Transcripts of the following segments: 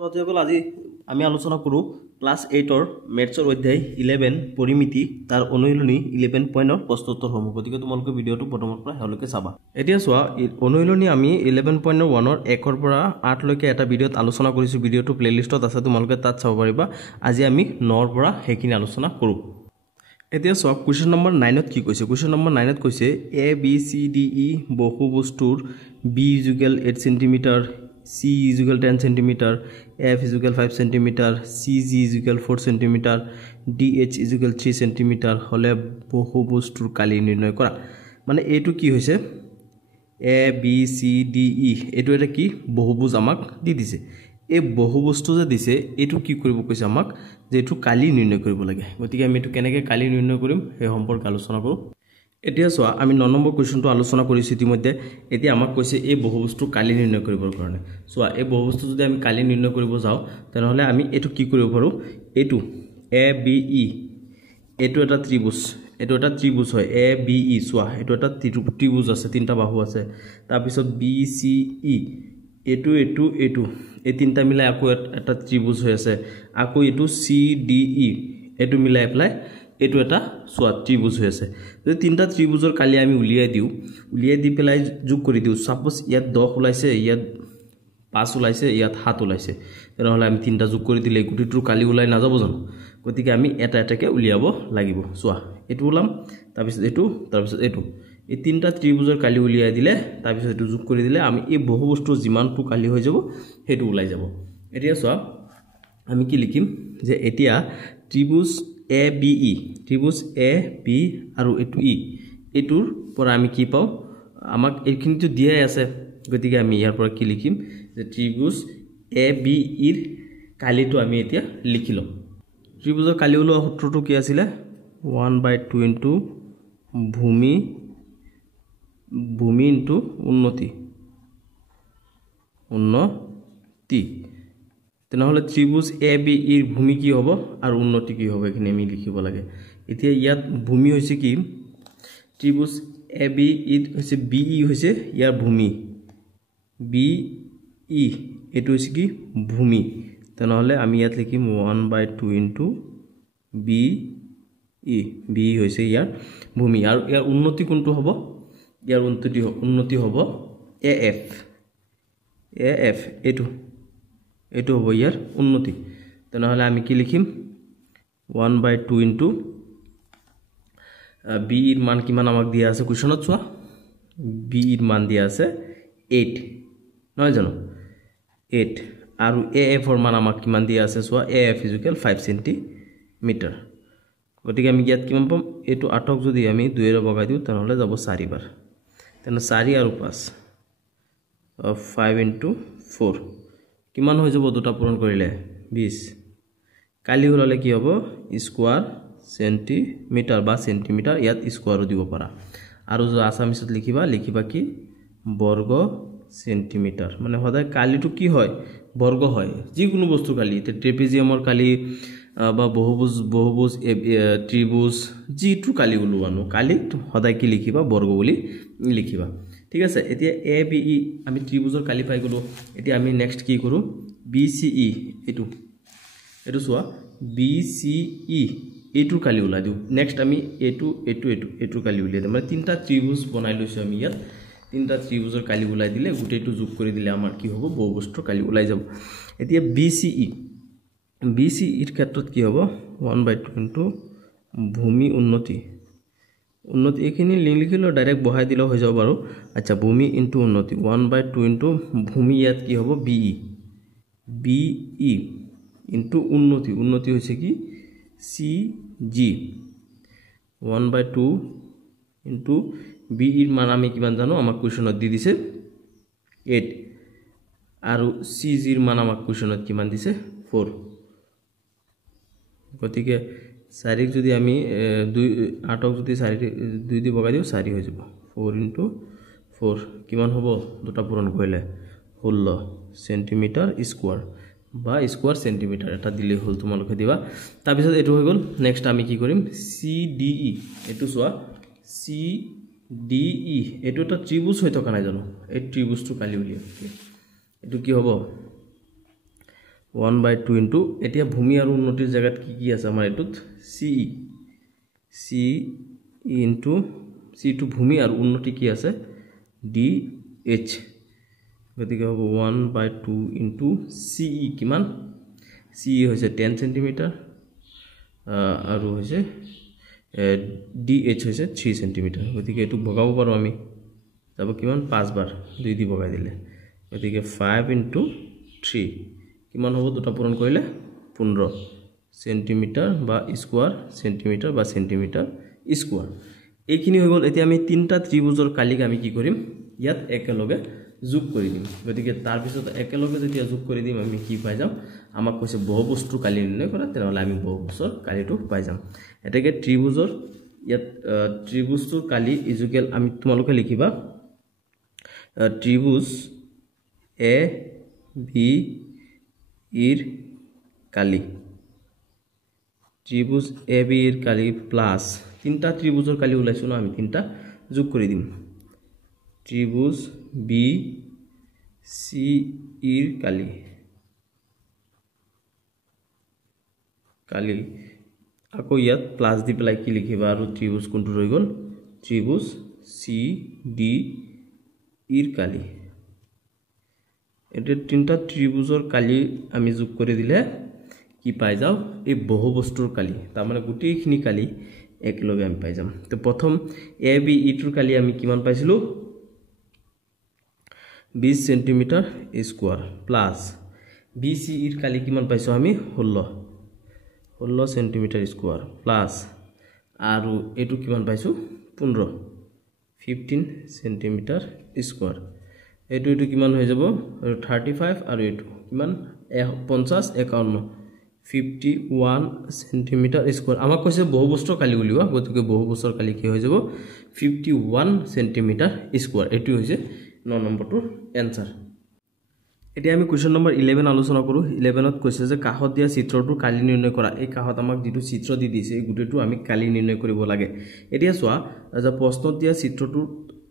তো আজিকাল আজি আমি আলোচনা কৰোঁ ক্লাছ 8ৰ মেথছৰ অধ্যায় 11 পৰিমিতি তাৰ অনুশীলনী 11 প্ৰশ্নোত্তৰসমূহ। গতিকে তোমালোকে ভিডিঅ'টো প্ৰথমৰ পৰা শেষলৈকে চাবা। এতিয়া চোৱা অনুশীলনী আমি 11.1ৰ 1ৰ পৰা 8 লৈকে এটা ভিডিঅ'ত আলোচনা কৰিছোঁ। ভিডিঅ'টো প্লেলিষ্টত আছে, তোমালোকে তাত চাব পাৰিবা। আজি আমি 9ৰ পৰা সেইখিনি আলোচনা কৰোঁ। এতিয়া চোৱা কুৱেশ্যন নম্বৰ 9ত কি কৈছে। কুৱেশ্যন নম্বৰ 9ত কৈছে A B C D E বহু বস্তুৰ B equal 8 centimetre, C equal 10 centimetre, F equal 5 centimetre, CG equal 4 centimetre, DH equal 3 centimetre হলে বহু বস্তুৰ কালি নিৰ্ণয় কৰা। মানে এইটো কি হৈছে এ বি চি ডি ই এইটো এটা কি বহুভুজ আমাক দি দিছে। এই বহু বস্তু যে দিছে এইটো কি কৰিব কৈছে আমাক যে এইটো কালি নিৰ্ণয় কৰিব লাগে। গতিকে আমি এইটো কেনেকৈ কালি নিৰ্ণয় কৰিম সেই সম্পৰ্কে আলোচনা কৰোঁ। এতিয়া চোৱা আমি 9 নম্বৰ কুৱেশ্যনটো আলোচনা কৰিছোঁ ইতিমধ্যে। এতিয়া আমাক কৈছে এই বহু বস্তু কালি নিৰ্ণয় কৰিবৰ কাৰণে। চোৱা এই বহু বস্তু যদি আমি কালি নিৰ্ণয় কৰিব যাওঁ তেনেহ'লে আমি এইটো কি কৰিব পাৰোঁ, এইটো এ বি ই এইটো এটা ত্ৰিভুজ, এইটো এটা ত্ৰিভুজ হয় এ বি ই। চোৱা এইটো এটা ত্ৰিভুজ আছে, তিনিটা বাহু আছে। তাৰপিছত বি চি ই এইটো এইটো এইটো এই তিনিটা মিলাই আকৌ এটা ত্ৰিভুজ হৈ আছে। আকৌ এইটো চি ডি ই এইটো মিলাই পেলাই এইটো এটা চোৱা ত্ৰিভুজ হৈ আছে। যদি তিনিটা ত্ৰিভুজৰ কালি আমি উলিয়াই দি পেলাই যোগ কৰি দিওঁ, ছাপোজ ইয়াত 10 ওলাইছে, ইয়াত 5 ওলাইছে, ইয়াত 7 ওলাইছে, তেনেহ'লে আমি তিনিটা যোগ কৰি দিলে গোটেইটোৰ কালি ওলাই নাযাব জানো। গতিকে আমি এটা এটাকৈ উলিয়াব লাগিব। চোৱা এইটো ওলাম, তাৰপিছত এইটো, তাৰপিছত এইটো, এই তিনিটা ত্ৰিভুজৰ কালি উলিয়াই দিলে তাৰপিছত এইটো যোগ কৰি দিলে আমি এই বহু বস্তুৰ যিমানটো কালি হৈ যাব সেইটো ওলাই যাব। এতিয়া চোৱা আমি কি লিখিম যে এতিয়া ত্ৰিভুজ A B E, ত্ৰিভুজ A B আৰু এইটো ই, এইটোৰ পৰা আমি কি পাওঁ, আমাক এইখিনিতো দিয়াই আছে। গতিকে আমি ইয়াৰ পৰা কি লিখিম যে ত্ৰিভুজ এ বি ইৰ কালিটো আমি এতিয়া লিখি ল'ম। ত্ৰিভুজৰ কালি ওলোৱা সূত্ৰটো কি আছিলে 1/2 ইনটু ভূমি ইনটু উন্নতি। তেনেহ'লে ত্ৰিভুজ এ বি ইৰ ভূমি কি হ'ব আৰু উন্নতি কি হ'ব এইখিনি আমি লিখিব লাগে। এতিয়া ইয়াত ভূমি হৈছে কি, ত্ৰিভুজ এ বি ইত হৈছে বি ই হৈছে ইয়াৰ ভূমি, বি ই এইটো হৈছে কি ভূমি। তেনেহ'লে আমি ইয়াত লিখিম 1/2 into B E, B E হৈছে ইয়াৰ ভূমি। আৰু ইয়াৰ উন্নতি কোনটো হ'ব, ইয়াৰ উন্নতি হ'ব এ এফ, এইটো হ'ব ইয়াৰ উন্নতি। তেনেহ'লে আমি কি লিখিম 1/2 ইনটু বি ইৰ মান কিমান আমাক দিয়া আছে কুৱেশ্যনত। চোৱা বি ইৰ মান দিয়া আছে 8 নহয় জানো, 8 আৰু এ এফৰ মান আমাক কিমান দিয়া আছে চোৱা এ এফ ইজুকেল 5 সেন্টিমিটাৰ। গতিকে আমি ইয়াত কিমান পাম, এইটো 8ক যদি আমি 2ৰে ভগাই দিওঁ তেনেহ'লে যাব 4 বাৰ। তেনে 4 আৰু 5 5 ইনটু 4 কিমান হৈ যাব, দুটা পূৰণ কৰিলে 20। কালি ওলালে কি হ'ব স্কোৱাৰ সেন্টিমিটাৰ বা সেন্টিমিটাৰ, ইয়াত স্কোৱাৰো দিব পাৰা। আৰু যদি আছামিছত লিখিবা কি বৰ্গ সেন্টিমিটাৰ। মানে সদায় কালিটো কি হয় বৰ্গ হয়, যিকোনো বস্তুৰ কালি। এতিয়া ট্ৰেপিজিয়ামৰ কালি বা বহুভুজ ত্ৰিভুজ যিটো কালি ওলোৱানো কালিত সদায় কি লিখিবা বৰ্গ বুলি লিখিবা। ঠিক আছে। এতিয়া এ বি ই আমি ত্ৰিভুজৰ কালি পাই গ'লোঁ। এতিয়া আমি নেক্সট কি কৰোঁ বি চি ই, এইটো চোৱা বি চি ই এইটোৰ কালি ওলাই দিওঁ। নেক্সট আমি এইটোৰ কালি উলিয়াই দিওঁ। মানে তিনিটা ত্ৰিভুজ বনাই লৈছোঁ আমি ইয়াত। তিনিটা ত্ৰিভুজৰ কালি ওলাই দিলে গোটেইটো যোগ কৰি দিলে আমাৰ কি হ'ব বহু বস্তুৰ কালি ওলাই যাব। এতিয়া বি চি ইৰ ক্ষেত্ৰত কি হ'ব 1/2 ইনটু ভূমি উন্নতি এইখিনি লিখিলেও ডাইৰেক্ট বহাই দিলেও হৈ যাব বাৰু। আচ্ছা ভূমি ইনটু উন্নতি 1/2 ইনটু ভূমি, ইয়াত কি হ'ব বি ই ইনটু উন্নতি হৈছে কি চি জি। 1/2 ইনটু বি ইৰ মান আমি কিমান জানো, আমাক কুৱেশ্যনত দি দিছে 8 আৰু চি জিৰ মান আমাক কুৱেশ্যনত কিমান দিছে 4। গতিকে 4ক যদি আমি 8ক যদি 2 দি ভগাই দিওঁ 4 হৈ যাব। 4 ইনটু 4 কিমান হ'ব, দুটা পূৰণ কৰিলে 16 সেন্টিমিটাৰ স্কোৱাৰ বা স্কোৱাৰ সেন্টিমিটাৰ এটা দিলেই হ'ল, তোমালোকে দিবা। তাৰপিছত এইটো হৈ গ'ল। নেক্সট আমি কি কৰিম চি ডি ই, এইটো চোৱা চি ডি ই এইটো এটা ত্ৰিভুজ হৈ থকা নাই জানো, এই ত্ৰিভুজটো কালি উলিয়াম। এইটো কি হ'ব 1/2 ইনটু এতিয়া ভূমি আৰু উন্নতিৰ জায়গাত কি আছে আমাৰ এটুত CE ইনটু C টু ভূমি আৰু উন্নতি কি আছে DH গতিকে হ'ব 1/2 ইনটু CE কিমান CE হৈছে 10 সেন্টিমিটাৰ আৰু হৈছে DH হৈছে 3 সেন্টিমিটাৰ গতিকে এটু ভগাব পাৰো আমি যাব কিমান 5 বাৰ 2 দি ভগাই দিলে গতিকে 5 ইনটু 3 কিমান হ'ব দুটা পূৰণ কৰিলে 15 সেন্টিমিটাৰ বা স্কয়াৰ সেন্টিমিটাৰ বা সেন্টিমিটাৰ স্কয়াৰ এইখিনি হৈ গল এতিয়া আমি তিনটা ত্ৰিভুজৰ কালিক আমি কি কৰিম ইয়াত একেলগে যোগ কৰি দিম গতিকে তাৰ পিছত একেলগে যেতিয়া যোগ কৰি দিম আমি কি পাই যাম আমাক কৈছে বহুবস্তুৰ কালি নিৰ্ণয় কৰা তেনেহলে আমি বহুবস্তুৰ কালিটো পাই যাম এটাকে ত্ৰিভুজৰ ইয়াত ত্ৰিভুজৰ কালি ইজুকেল আমি তোমালোকে লিখিবা ত্ৰিভুজ A B ইৰ কালি ত্ৰিভুজ AB এৰ কালি প্লাস তিনটা ত্ৰিভুজৰ কালি ওলাইছো না আমি তিনটা যোগ কৰি দিম ত্ৰিভুজ BC এৰ কালি আকৌ ইয়াত প্লাস দি পেলাই কি লিখিবা আৰু ত্ৰিভুজ কোনটো ৰৈ গল ত্ৰিভুজ CD এৰ কালি এটা তিনটা ত্ৰিভুজৰ কালি আমি যোগ কৰি দিলে কি পাই যাও এই বহুবস্তুৰ কালি তাৰ মানে গুটেইখিনি কালি একলগে আমি পাই যাম তো প্ৰথম AB ইটোৰ কালি আমি কিমান পাইছিলো 20 সেন্টিমিটাৰ স্কয়াৰ প্লাস BC এৰ কালি কিমান পাইছো আমি 16 সেন্টিমিটাৰ স্কয়াৰ প্লাস আৰু এটো কিমান পাইছো 15 সেন্টিমিটাৰ স্কয়াৰ এটো কিমান হৈ যাব 35 আৰু এটো কিমান 50 51 51 সেন্টিমিটাৰ স্কয়াৰ আমাক কৈছে বহুবস্তুৰ কালি উলিওৱা গতিকে বহুবস্তুৰ কালি কি হৈ যাব 51 সেন্টিমিটাৰ স্কয়াৰ এটো হৈছে 9 নম্বৰটোৰ এনসাৰ এতিয়া আমি কোৱেশ্চন নম্বৰ 11 আলোচনা কৰো 11ত কৈছে যে কাহত দিয়া চিত্ৰটো কালি নিৰ্ণয় কৰা এই কাহত আমাক যেটো চিত্ৰ দি দিছে এই গুটেটো আমি কালি নিৰ্ণয় কৰিব লাগে এতিয়া চোৱা যে প্ৰশ্নত দিয়া চিত্ৰটো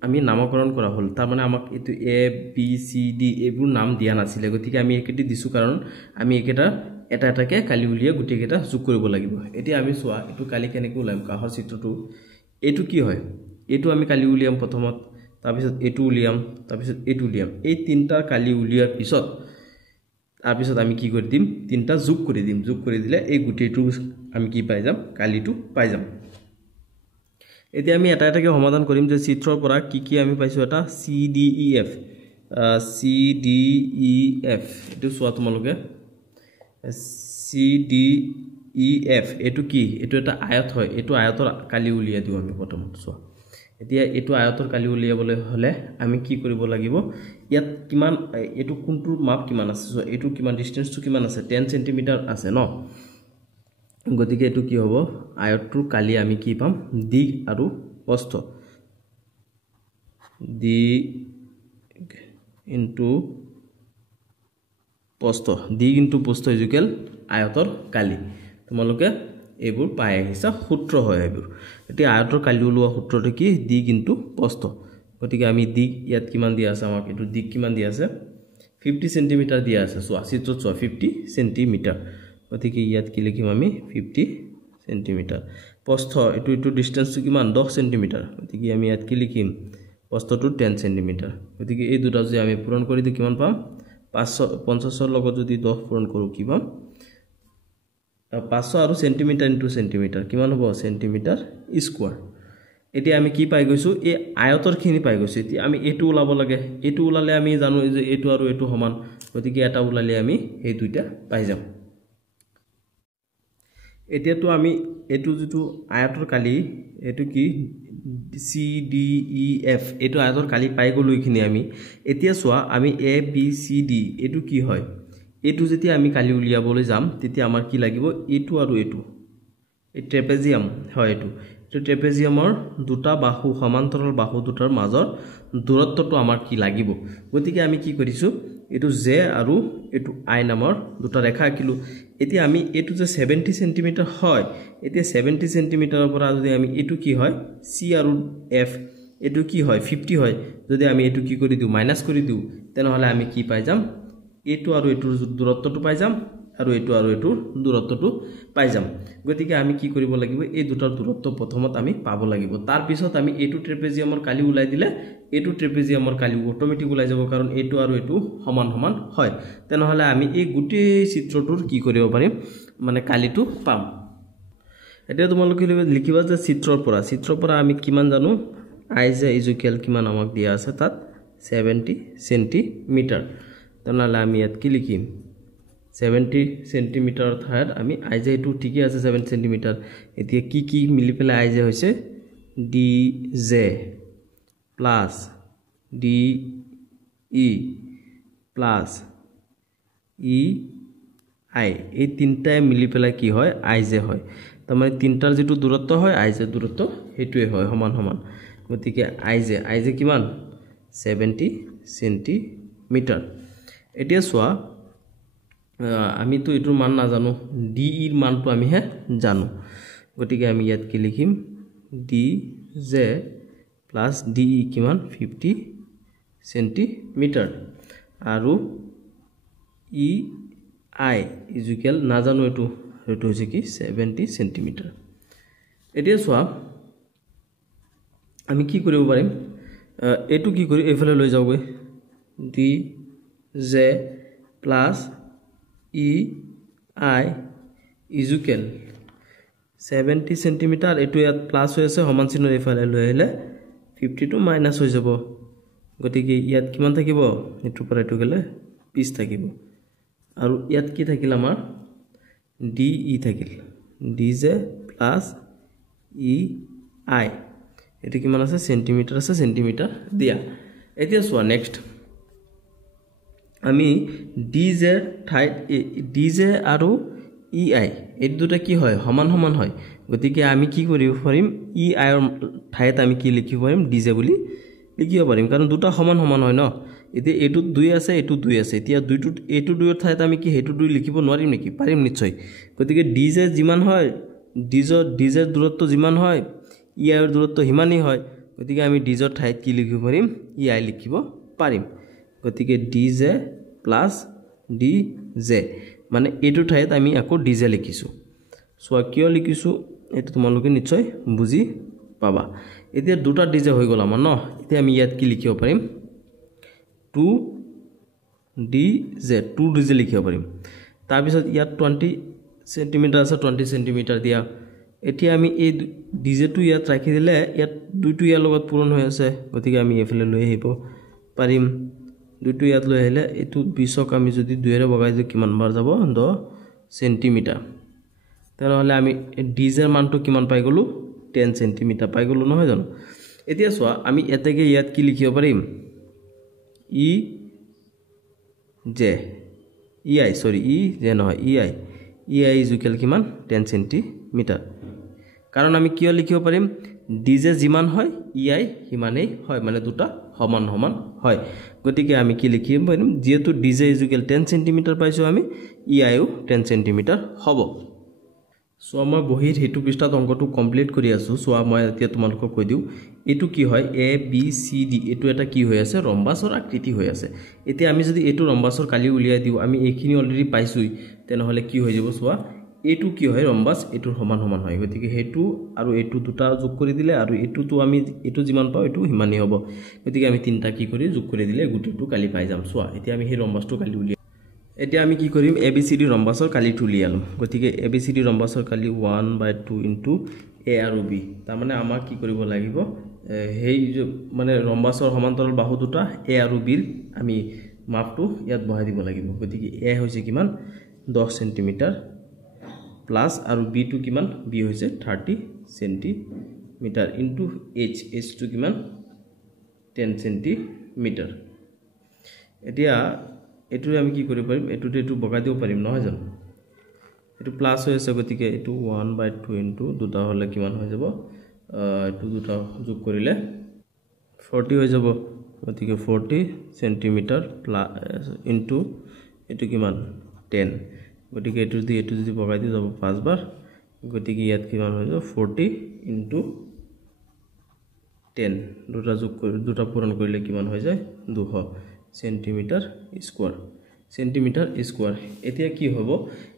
আমি নামকৰণ কৰা হল তাৰ মানে আমাক এটো A B C D এইবোৰ নাম দিয়া নাছিলে গতিকে আমি একেটি দিছো কাৰণ আমি একেটা এটা এটাকে কালি উলিয়া গুটে কেটা যোগ কৰিব লাগিব এতিয়া আমি চোৱা এটো কালি কেনেকৈ উলাম কাহৰ চিত্ৰটো এটো কি হয় এটো আমি কালি উলিয়াম প্ৰথমত তাৰ পিছত এটো উলিয়াম তাৰ পিছত এটো উলিয়াম এই তিনটা কালি উলিয়াৰ পিছত তাৰ পিছত আমি কি কৰি দিম তিনটা যোগ কৰি দিলে এই গুটেটো আমি কি পাই যাম কালিটো পাই যাম এতিয়া আমি এটা এটাকে সমাধান কৰিম যে চিত্ৰৰ পৰা কি আমি পাইছো এটা CDEF এটো চোৱা তোমালোকে CDEF এটো কি এটো এটা আয়ত হয় এটো আয়তৰ কালি উলিয়া দিও আমি প্ৰথমত চোৱা এতিয়া এটো আয়তৰ কালি উলিয়াবলৈ হলে আমি কি কৰিব লাগিব ইয়াত কিমান এটো কোনটো মাপ কিমান আছে সো এটো কিমান ডিসটেন্সটো কিমান আছে 10 সেন্টিমিটার আছে ন গতিকে এটো কি হ'ব আয়তটোৰ কালি আমি কি পাম দিক আৰু প্ৰস্থ দিক ইনটু প্ৰস্থ দিক ইনটু প্ৰস্থ ইকুয়াল আয়তৰ কালি তোমালোকে এইবোৰ পাই আহিছা সূত্ৰ হয় এইবোৰ এতিয়া আয়তৰ কালি উলোৱা সূত্ৰটো কি দিক ইনটু প্ৰস্থ গতিকে আমি দিক ইয়াত কিমান দিয়া আছে আমাক এটো দিক কিমান দিয়া আছে 50 সেন্টিমিটার দিয়া আছে সো চিত্ৰত 50 সেন্টিমিটাৰ গতিকে ইয়াত কি লিখিম আমি 50 সেন্টিমিটাৰ প্ৰস্থ এটো ডিসটেন্সটো কিমান 10 সেন্টিমিটাৰ গতিকে আমি ইয়াত কি লিখিম প্ৰস্থটো 10 সেন্টিমিটাৰ গতিকে এই দুটা যে আমি পূৰণ কৰি দি কিমান পাম 550 ৰ লগত যদি 10 পূৰণ কৰো কি পাম 500 আৰু সেন্টিমিটাৰ ইনটু সেন্টিমিটাৰ কিমান হ'ব সেন্টিমিটাৰ স্কয়াৰ এতিয়া আমি কি পাই গৈছো এই আয়তৰ খিনি পাই গৈছো এতিয়া আমি এটো উলাব লাগে এটো উলালে আমি জানো যে এটো আৰু এটো সমান গতিকে এটা উলালে আমি এই দুইটা পাই যাম এতিয়াটো আমি এটো যেটো আয়তৰ কালি এটো কি CDEF এটো আয়তৰ কালি পাই গলো ইখিনি আমি এতিয়া চোৱা আমি ABCD এটো কি হয় এটো যেতিয়া আমি কালি উলিয়াবলৈ যাম তেতিয়া আমাৰ কি লাগিব এটো আৰু এটো এই ট্ৰেপেজিয়াম হয় এটো ট্ৰেপেজিয়ামৰ দুটা বাহু সমান্তৰাল বাহু দুটাৰ মাজৰ দূৰত্বটো আমাৰ কি লাগিব গতিকে আমি কি কৰিছো এটো J আৰু এটো I নামৰ দুটা ৰেখা আঁকিলো এতিয়া আমি এটো যে 70 সেন্টিমিটাৰ হয় এতিয়া 70 সেন্টিমিটাৰৰ পৰা যদি আমি এটো কি হয় C আৰু F এটো কি হয় 50 হয় যদি আমি এটো কি কৰি দিও মাইনাস কৰি দিও তেনেহলে আমি কি পাই যাম এইটো আৰু এইটোৰ দূৰত্বটো পাই যাম আৰু এইটো দূৰত্বটো পাই যাম গতিকে আমি কি কৰিব লাগিব এই দুটাৰ দূৰত্ব প্ৰথমত আমি পাব লাগিব তাৰ পিছত আমি এইটো ট্ৰেপেজিয়ামৰ কালি উলাই দিলে এইটো ট্ৰেপেজিয়ামৰ কালি অটোমেটিক উলাই যাব কাৰণ এইটো আৰু এইটো সমান সমান হয় তেনেহলে আমি এই গোটেই চিত্ৰটোৰ কি কৰিব পাৰিম মানে কালিটো পাম এতিয়া তোমালোকে লিখিবা যে চিত্ৰৰ পৰা আমি কিমান জানো i যে ইকুৱেল কিমান আমাক দিয়া আছে তাত 70 সেন্টিমিটাৰ তেনেহলে আমি ইয়াত কি লিখিম 70 সেন্টিমিটাৰ ঠাইত আমি i যে এটো ঠিকই আছে 7 সেন্টিমিটাৰ এতিয়া কি মিলি পেলাই i যে হৈছে dj plus de plus ei এই তিনটাই মিলি পেলাই কি হয় i যে হয় তাৰমানে তিনটাৰ যেটো দূৰত্ব হয় i যে দূৰত্ব হেতুৱে হয় সমান সমান গতিকে i যে কিমান 70 সেন্টিমিটাৰ এতিয়া সোয়া আমি তো এটোৰ মান না জানো d এর মানটো আমি হে জানো গতিকে আমি ইয়াত কি লিখিম dj প্লাস de কিমান 50 সেন্টিমিটাৰ আৰু ei ইকুৱেল না জানো এটো হৈছে কি 70 সেন্টিমিটাৰ এতিয়া সোয়া আমি কি কৰিব পাৰিম এটো কি কৰি এফালে লৈ যাওগে dj plus ei equal 70 centimetre এটো ইয়াত প্লাস হৈ আছে সমান চিহ্ন এফালে লৈ আহিলে 50 টু মাইনাস হৈ যাব গতিকে ইয়াত কিমান থাকিব এটো পৰা এটো গলে 20 থাকিব আৰু ইয়াত কি থাকিল আমাৰ de থাকিল dj প্লাস ei এটো কিমান আছে সেন্টিমিটাৰ দিয়া এতিয়া সোয়া নেক্সট আমি dj ঠাইত dj আৰু ei এই দুটা কি হয় সমান সমান হয় গতিকে আমি কি কৰিব পাৰিম ei ৰ ঠাইত আমি কি লিখিব পাৰিম dj বুলি লিখিব পাৰিম কাৰণ দুটা সমান সমান হয় ন এতিয়া এটো 2 আছে এটো 2 আছে এতিয়া দুইটো এটো 2 ৰ ঠাইত আমি কি হেতু 2 লিখিব নোৱাৰিম নেকি পাৰিম নিশ্চয় গতিকে dj যিমান হয় dj ৰ দূৰত্ব যিমান হয় ei ৰ দূৰত্ব হিমানই হয় গতিকে আমি dj ৰ ঠাইত কি লিখিব পাৰিম ei লিখিব পাৰিম গতিকে dj প্লাস dj মানে এটো ঠাইত আমি আকৌ dj লিখিছো সোয়া কিয় লিখিছো এটো তোমালোকে নিশ্চয় বুজি পাবা এতিয়া দুটা dj হৈ গল আমাৰ ন এতিয়া আমি ইয়াত কি লিখিব পাৰিম 2dj লিখিব পাৰিম তাৰ পিছত ইয়াত 20 সেন্টিমিটাৰ আছে 20 সেন্টিমিটাৰ দিয়া এতিয়া আমি এই dj টো ইয়াত ৰাখি দিলে ইয়াত দুইটো ইয়াৰ লগত পূৰণ হৈ আছে গতিকে আমি এফালে লৈ আহিব পাৰিম দুইটো ইয়াত লৈ আহিলে এটো 20ক আমি যদি 2 ৰে বগাই দিও কিমান বাৰ যাব 10 সেন্টিমিটাৰ তেনেহলে আমি dj ৰ মানটো কিমান পাই গলো 10 সেন্টিমিটাৰ পাই গলো নহয় জানো এতিয়া সোয়া আমি এতেকে ইয়াত কি লিখিব পাৰিম ei ইকুৱেল কিমান 10 সেন্টিমিটাৰ কাৰণ আমি কিয় লিখিব পাৰিম dj যিমান হয় ei হিমানেই হয় মানে দুটা সমান সমান হয় গতিকে আমি কি লিখিব পাৰিম যেহেতু dj ইকুৱেল 10 সেন্টিমিটাৰ পাইছো আমি ei ও 10 সেন্টিমিটাৰ হ'ব সো আমাৰ বহিৰ হেতু পৃষ্ঠাত অংকটো কমপ্লিট কৰি আছো সো মই এতিয়া তোমালোকক কৈ দিও এটো কি হয় a b c d এটো এটা কি হৈ আছে ৰম্বাসৰ আকৃতি হৈ আছে এতিয়া আমি যদি এটো ৰম্বাসৰ কালি উলিয়াই দিও আমি এইখিনি অলৰেডি পাইছোই তেনেহলে কি হৈ যাব সোয়া এটো কি হয় ৰম্বাস এটোৰ সমান সমান হয় গতিকে হেতু আৰু এটো দুটা যোগ কৰি দিলে আৰু এটো তো আমি এটো যিমান পাও এটো হিমানি হ'ব গতিকে আমি তিনটা কি কৰি যোগ কৰি দিলে গুটেটো কালি পাই যাম সোয়া এতিয়া আমি হে ৰম্বাসটো কালি উলিয়াই এতিয়া আমি কি কৰিম abcd ৰম্বাসৰ কালিটো উলিয়ালম গতিকে abcd ৰম্বাসৰ কালি 1/2 ইনটু a আৰু b তাৰ মানে আমাক কি কৰিব লাগিব হেই মানে ৰম্বাসৰ সমান্তৰাল বাহু দুটা a আৰু b আমি মাপটো ইয়াত বহাই দিব লাগিব গতিকে a হৈছে কিমান 10 সেন্টিমিটাৰ প্লাস আৰু b টো কিমান b হৈছে 30 সেন্টিমিটাৰ ইনটু h টো কিমান 10 সেন্টিমিটাৰ এতিয়া এটো আমি কি কৰিব পাৰিম এটো এটো বগাই দিব পাৰিম নহয় জানো এটো প্লাস হৈ আছে গতিকে এটো 1/2 ইনটু দুটা হলে কিমান হৈ যাব এটো দুটা যোগ কৰিলে 40 হৈ যাব গতিকে 40 সেন্টিমিটাৰ প্লাস ইনটু এটো কিমান 10 গতিকে এটো যদি বগাই দি যাব 5 বাৰ গতিকে ইয়াত কিমান হৈ যাব 40 ইনটু 10 দুটা যোগ কৰি দুটা পূৰণ কৰিলে কিমান হৈ যায় 200 সেন্টিমিটাৰ স্কয়াৰ সেন্টিমিটাৰ স্কোয়াৰ এতিয়া কি হ'ব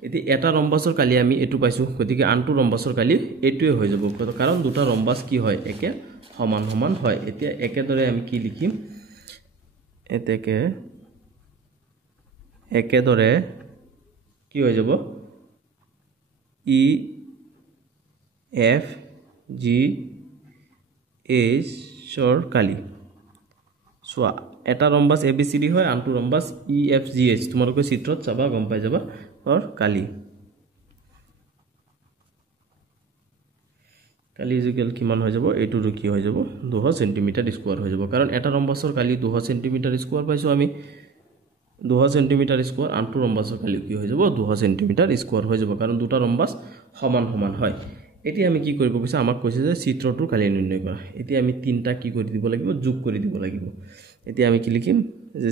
এতিয়া এটা ৰম্বাসৰ কালি আমি এটু পাইছো গতিকে আনটো ৰম্বাসৰ কালি এটুৱে হৈ যাব কাৰণ দুটা ৰম্বাস কি হয় একে সমান সমান হয় এতিয়া একেদৰে আমি কি লিখিম এতেকে একেদৰে কি হৈ যাব ই এফ জি এইচ ৰ কালি সোয়া এটা ৰম্বাস এবিসিডি হয় আনটো ৰম্বাস ইএফজিএইচ তোমালোকে চিত্ৰত চাবা গম পাই যাবা অৰ কালি কালি ইকুয়াল কিমান হৈ যাব এটু কি হৈ যাব 200 সেন্টিমিটার স্কয়ার হৈ যাব কাৰণ এটা ৰম্বাসৰ কালি 200 সেন্টিমিটাৰ স্কয়াৰ পাইছো আমি 200 সেন্টিমিটাৰ স্কয়াৰ আনটো ৰম্বাসৰ কালি কি হৈ যাব 200 সেন্টিমিটাৰ স্কয়াৰ হৈ যাব কাৰণ দুটা ৰম্বাস সমান সমান হয় এতিয়া আমি কি কৰিব কৈছে আমাক কৈছে যে চিত্ৰটোৰ কালি নিৰ্ণয় কৰা এতিয়া আমি তিনটা কি কৰি দিব লাগিব যোগ কৰি দিব লাগিব এতিয়া আমি কি লিখিম যে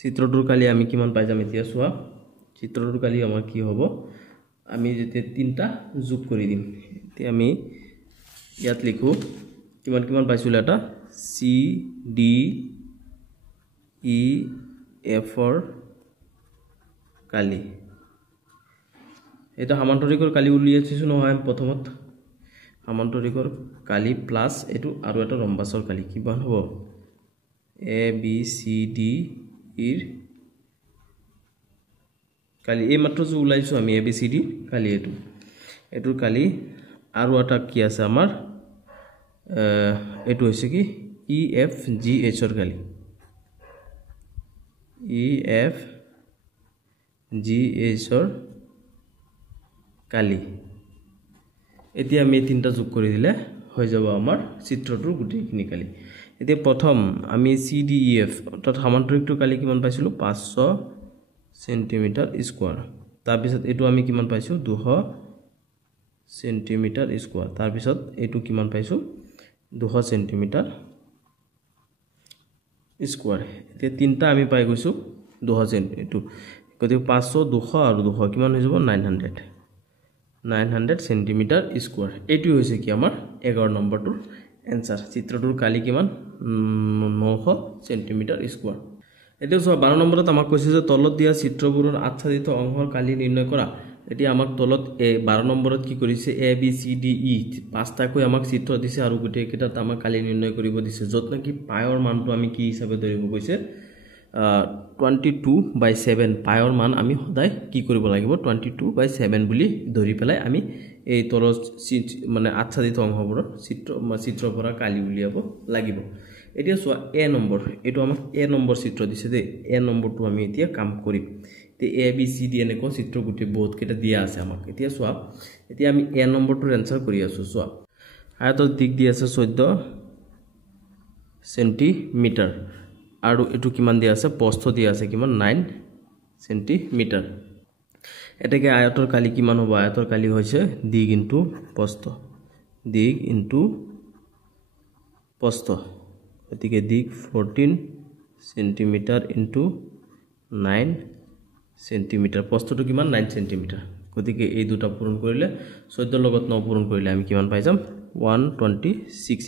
চিত্ৰটোৰ কালি আমি কিমান পাই যাম এতিয়া সোয়া চিত্ৰটোৰ কালি আমাৰ কি হ'ব আমি যেতিয়া তিনটা যোগ কৰি দিম এতিয়া আমি ইয়াত লিখো কিমান কিমান পাইছিল এটা সি ডি ই এফ ৰ কালি এটা সমান্তৰিকৰ কালি উলিয়াইছো নহয় প্ৰথমত সমান্তৰিকৰ কালি প্লাস এটো আৰু এটা ৰম্বাসৰ কালি কিমান হ'ব এ বি সি ডি ইৰ কালি এই মাত্ৰ যে উলাইছো আমি এ বি সি ডি কালি এটোৰ কালি আৰু এটা কি আছে আমাৰ এটো হৈছে কি ই এফ জি এইচ ৰ কালি ই এফ জি এইচ ৰ কালি এতিয়া আমি তিনটা যোগ কৰি দিলে হৈ যাব আমাৰ চিত্ৰটোৰ গুটেইখিনি কালি এতিয়া প্ৰথম আমি সি ডি ই এফ অৰ্থাৎ সমান্তৰিকটো কালি কিমান পাইছিলো 500 সেন্টিমিটাৰ স্কয়াৰ তাৰ পিছত এটো আমি কিমান পাইছো 200 সেন্টিমিটাৰ স্কয়াৰ তাৰ পিছত এটো কিমান পাইছো 200 সেন্টিমিটার স্কয়ার এতিয়া তিনটা আমি পাই গৈছো 200 সেন্টি এটো গতিকে 500 200 আৰু 200 কিমান হৈ যাব 900 সেন্টিমিটাৰ স্কয়াৰ এটো হৈছে কি আমাৰ 11 নম্বৰটোৰ এনসাৰ চিত্ৰটোৰ কালি কিমান 900 সেন্টিমিটাৰ স্কয়াৰ এতিয়া 12 নম্বৰত আমাক কৈছে যে তলত দিয়া চিত্ৰবোৰৰ আচ্ছাদিত অংশৰ কালি নিৰ্ণয় কৰা এতিয়া আমাক তলত 12 নম্বৰত কি কৰিছে A B C D E পাঁচটা কৈ আমাক চিত্ৰ দিছে আৰু গুটেই কেইটাত আমাক কালি নিৰ্ণয় কৰিব দিছে যত নাকি পায়ৰ মানটো আমি কি হিচাপে ধৰিব কৈছে 22/7 পায়ৰ মান আমি সদায় কি কৰিব লাগিব 22/7 বুলি ধৰি পেলাই আমি এই তলত মানে আচ্ছাদিত অংশবোৰৰ চিত্ৰ পৰা কালি উলিয়াব লাগিব এতিয়া সোয়া এ নম্বৰ এটো আমাক এ নম্বৰ চিত্ৰ দিছে দে এ নম্বৰটো আমি এতিয়া কাম কৰিম তে এ বি সি ডি এনেকৈ চিত্ৰ গুটি বহুত কেটা দিয়া আছে আমাক এতিয়া সোয়া এতিয়া আমি এ নম্বৰটোৰ এনসাৰ কৰি আছো সোয়া আয়তৰ দিক দি আছে 14 সেন্টিমিটাৰ আৰু এটো কিমান দিয়া আছে প্ৰস্থ দিয়া আছে কিমান 9 সেন্টিমিটাৰ এটাকে আয়তৰ কালি কিমান হ'ব আয়তৰ কালি হৈছে দিক ইনটু প্ৰস্থ গতিকে দিক 14 সেন্টিমিটাৰ ইনটু 9 সেন্টিমিটাৰ প্ৰস্থটো কিমান 9 সেন্টিমিটাৰ গতিকে এই দুটা পূৰণ কৰিলে 14 লগত 9 পূৰণ কৰিলে আমি কিমান পাই যাম 126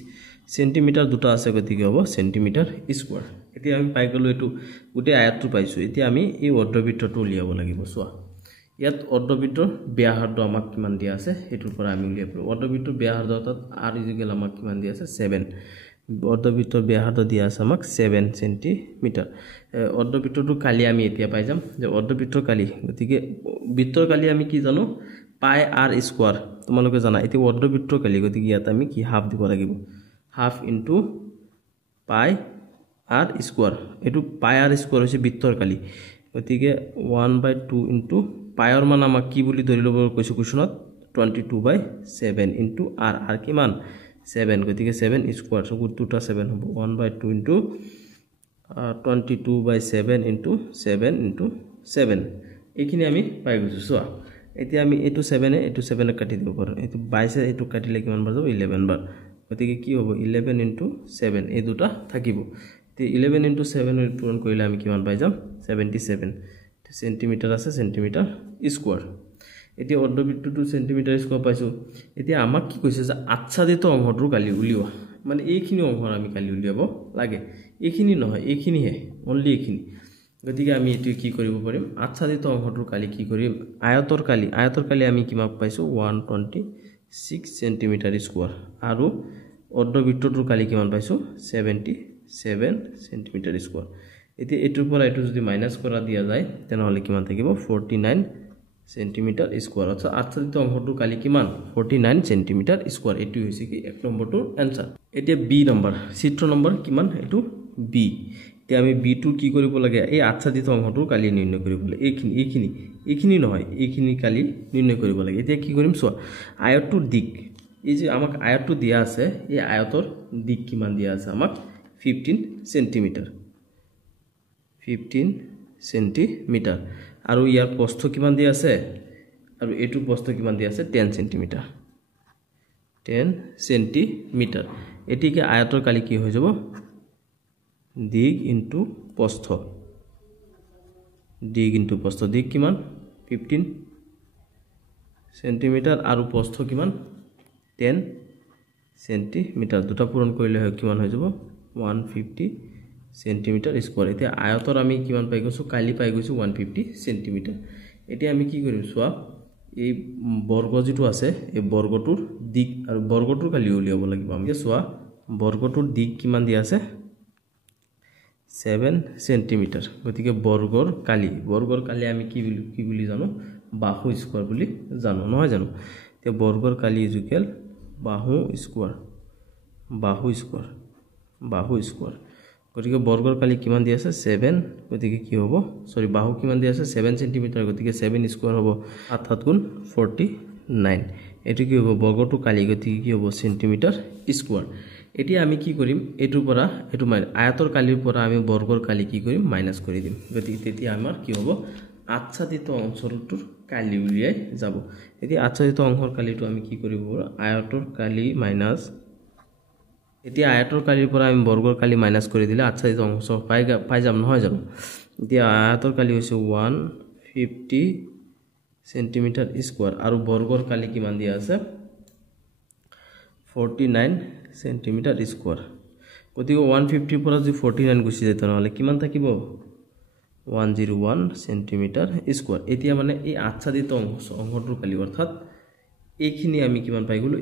সেন্টিমিটার দুটা আছে গতিকে হ'ব সেন্টিমিটার স্কয়ার এতিয়া আমি পাই গলো এটো গুটে আয়তটো পাইছো এতিয়া আমি এই অৰ্ধবৃত্তটো উলিয়াব লাগিব সোয়া ইয়াত অৰ্ধবৃত্তৰ ব্যাসাৰ্ধ আমাক কিমান দিয়া আছে এটোৰ পৰা আমি উলিয়াব অৰ্ধবৃত্তৰ ব্যাসাৰ্ধ অৰ্থাৎ r ইকুৱেল আমাক কিমান দিয়া আছে 7 অৰ্ধবৃত্তৰ ব্যাসাৰ্ধ দিয়া আছে আমাক 7 সেন্টিমিটাৰ অৰ্ধবৃত্তটো কালি আমি এতিয়া পাই যাম যে অৰ্ধবৃত্তৰ কালি গতিকে বৃত্তৰ কালি আমি কি জানো পাই r স্কয়াৰ তোমালোকে জানা এতিয়া অৰ্ধবৃত্তৰ কালি গতিকে ইয়াত আমি কি হাফ দিব লাগিব হাফ ইনটু পাই r স্কয়ার এটো পাই r স্কয়ার হৈছে বৃত্তৰ কালি গতিকে 1/2 ইনটু পাইৰ মান আমাক কি বুলি ধৰি লব কৈছো কোৱেশ্যনত 22/7 ইনটু r r কিমান 7 গতিকে 7 স্কয়ার সো দুটা 7 হ'ব 1/2 ইনটু 22/7 ইনটু 7 ইনটু 7 এইখিনি আমি পাই গৈছো সোয়া এতিয়া আমি এটো 7 এটো 7 কাটি দিব পাৰো এটো 22 এটো কাটিলে কিমান বাৰ যাব 11 বাৰ গতিকে কি হ'ব 11 ইনটু 7 এই দুটা থাকিব তে 11 ইনটু 7 পূৰণ কৰিলে আমি কিমান পাই যাম 77 সেন্টিমিটাৰ আছে সেন্টিমিটাৰ স্কয়াৰ এতিয়া অৰ্ধবৃত্তটো সেন্টিমিটাৰ স্কয়াৰ পাইছো এতিয়া আমাক কি কৈছে যে আচ্ছাদিত অংশটোৰ কালি উলিওৱা মানে এইখিনি অংশ আমি কালি উলিয়াব লাগে এইখিনি নহয় এইখিনিহে অনলি এইখিনি গতিকে আমি এটো কি কৰিব পাৰিম আচ্ছাদিত অংশটোৰ কালি কি কৰিম আয়তৰ কালি আমি কিমান পাইছো 126 সেন্টিমিটাৰ স্কয়াৰ আৰু অৰ্ধবৃত্তটোৰ কালি কিমান পাইছো 77 সেন্টিমিটাৰ স্কয়াৰ এতিয়া এটোৰ পৰা এটো যদি মাইনাস কৰা দিয়া যায় তেনেহলে কিমান থাকিব 49 সেন্টিমিটাৰ স্কয়াৰ অৰ্থাৎ আচ্ছাদিত অংশটোৰ কালি কিমান 49 সেন্টিমিটাৰ স্কয়াৰ এটো হৈছে কি এক নম্বৰটোৰ आंसर এতিয়া বি নম্বৰ চিত্ৰ নম্বৰ কিমান এটো বি তে আমি বি টু কি কৰিব লাগে এই আচ্ছাদিত অংশটোৰ কালি নিৰ্ণয় কৰিব লাগে এইখিনি নহয় এইখিনি কালি নিৰ্ণয় কৰিব লাগে এতিয়া কি কৰিম চোৱা আয়তৰ দিক এই যে আমাক আয়তটো দিয়া আছে এই আয়তৰ দিক কিমান দিয়া আছে আমাক 15 সেন্টিমিটাৰ আৰু ইয়াৰ প্ৰস্থ কিমান দিয়া আছে আৰু এটো প্ৰস্থ কিমান দিয়া আছে 10 সেন্টিমিটাৰ এটিকে আয়তৰ কালি কি হৈ যাব দিক ইনটু প্ৰস্থ দিক কিমান 15 সেন্টিমিটাৰ আৰু প্ৰস্থ কিমান 10 সেন্টিমিটাৰ দুটা পূৰণ কৰিলে হয় কিমান হৈ যাব 150 সেন্টিমিটাৰ স্কয়াৰ এতিয়া আয়তৰ আমি কিমান পাই গৈছো কালি পাই গৈছো 150 সেন্টিমিটাৰ এতিয়া আমি কি কৰিম চোৱা এই বৰ্গ যেটো আছে এই বৰ্গটোৰ দিক আৰু বৰ্গটোৰ কালি উলিয়াব লাগিব আমি চোৱা বৰ্গটোৰ দিক কিমান দিয়া আছে 7 সেন্টিমিটাৰ গতিকে বৰ্গৰ কালি আমি কি বুলি জানো বাহু স্কয়াৰ বুলি জানো নহয় জানো তে বৰ্গৰ কালি ইকুয়াল বাহু স্কয়াৰ গতিকে বৰ্গৰ কালি কিমান দিয়া আছে 7 গতিকে কি হ'ব সৰি বাহু কিমান দিয়া আছে 7 সেন্টিমিটাৰ গতিকে 7 স্কয়াৰ হ'ব 7 গুণ 49 এটো কি হ'ব বৰ্গটো কালি গতিকে কি হ'ব সেন্টিমিটাৰ স্কয়াৰ এতিয়া আমি কি কৰিম এটোৰ পৰা এটো আয়তৰ কালিৰ পৰা আমি বৰ্গৰ কালি কি কৰিম মাইনাস কৰি দিম গতিকে তেতিয়া আমাৰ কি হ'ব আচ্ছাদিত অংশটোৰ কালি উলিয়াই যাব এতিয়া আচ্ছাদিত অংশৰ কালিটো আমি কি কৰিব আয়তৰ কালি মাইনাস এতিয়া আয়তৰ কালিৰ পৰা আমি বৰ্গৰ কালি মাইনাস কৰি দিলে আচ্ছাদিত অংশ পাই যাম নহয় জানো এতিয়া আয়তৰ কালি হৈছে 150 সেন্টিমিটাৰ স্কয়াৰ আৰু বৰ্গৰ কালি কিমান দিয়া আছে 49 সেন্টিমিটাৰ স্কয়াৰ গতিকে 150 পৰা যদি 49 গুছি যায় তেনেহলে কিমান থাকিব 101 সেন্টিমিটাৰ স্কয়াৰ এতিয়া মানে এই আচ্ছাদিত অংশটোৰ কালি অৰ্থাৎ এইখিনি আমি কিমান পাই গলো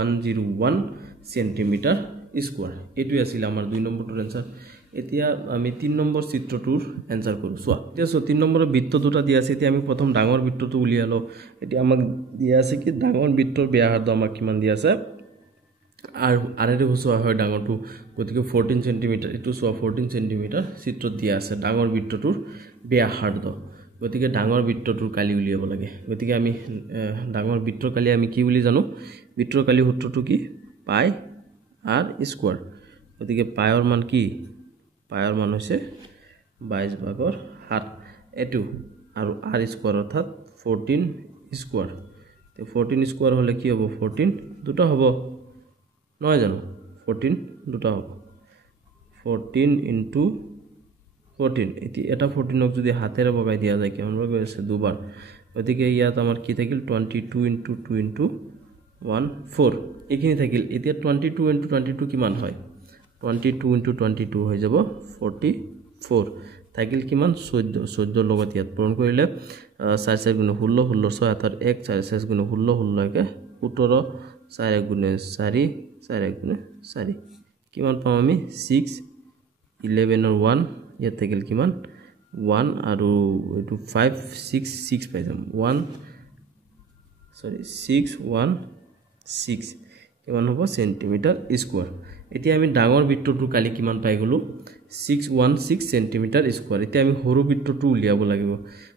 101 সেন্টিমিটাৰ স্কয়াৰ এটো আছিল আমাৰ 2 নম্বৰটোৰ आंसर এতিয়া আমি 3 নম্বৰ চিত্ৰটোৰ आंसर কৰো চোৱা এতিয়া 3 নম্বৰৰ বৃত্ত দুটা দিয়া আছে এতিয়া আমি প্ৰথম ডাঙৰ বৃত্তটো উলিয়ালো এতিয়া আমাক দিয়া আছে কি ডাঙৰ বৃত্তৰ ব্যাসাৰ্ধ আমাক কিমান দিয়া আছে আৰু আৰেৰে হোৱা হয় ডাঙৰটো গতিকে 14 সেন্টিমিটাৰ এটো সোৱা 14 সেন্টিমিটাৰ চিত্ৰত দিয়া আছে ডাঙৰ বৃত্তটোৰ ব্যাসাৰ্ধ গতিকে ডাঙৰ বৃত্তটোৰ কালি উলিয়াব লাগে গতিকে আমি ডাঙৰ বৃত্তৰ কালি আমি কি বুলি জানো বৃত্তৰ কালি সূত্ৰটো কি পাই r স্কয়াৰ গতিকে পাইৰ মান কি পাইৰ মান হৈছে 22 ভাগৰ 7 এটো আৰু r স্কয়াৰ অৰ্থাৎ 14 স্কয়াৰ তে 14 স্কয়াৰ হলে কি হ'ব 14 দুটা হ'ব নহয় জানো 14 দুটা হ'ব 14 into 14 এটা 14 ক যদি হাতেৰে বগাই দিয়া যায় কেমন হৈ আছে দুবাৰ গতিকে ইয়াত আমাৰ কি থাকিল 22 into 2 into 1 4 এখিনি থাকিল এতিয়া 22 into 22 কিমান হয় 22 into 22 হৈ যাব 44 থাকিল কিমান 14 লগত ইয়াত পূৰণ কৰিলে 4 4 গুণ 16 16 6 7 1 4 4 গুণ 16 16 কে 17 4 গুণ 4 4 গুণ 4 কিমান পাম আমি 6 11 or 1 ইয়াত থাকিল কিমান 1 আৰু এটো 5 6 6 পাই যাম 1 সৰি 616 কিমান হ'ব সেন্টিমিটাৰ স্কয়াৰ এতিয়া আমি ডাঙৰ বৃত্তটোৰ কালি কিমান পাই গলো 616 সেন্টিমিটাৰ স্কয়াৰ এতিয়া আমি সৰু বৃত্তটো উলিয়াব লাগিব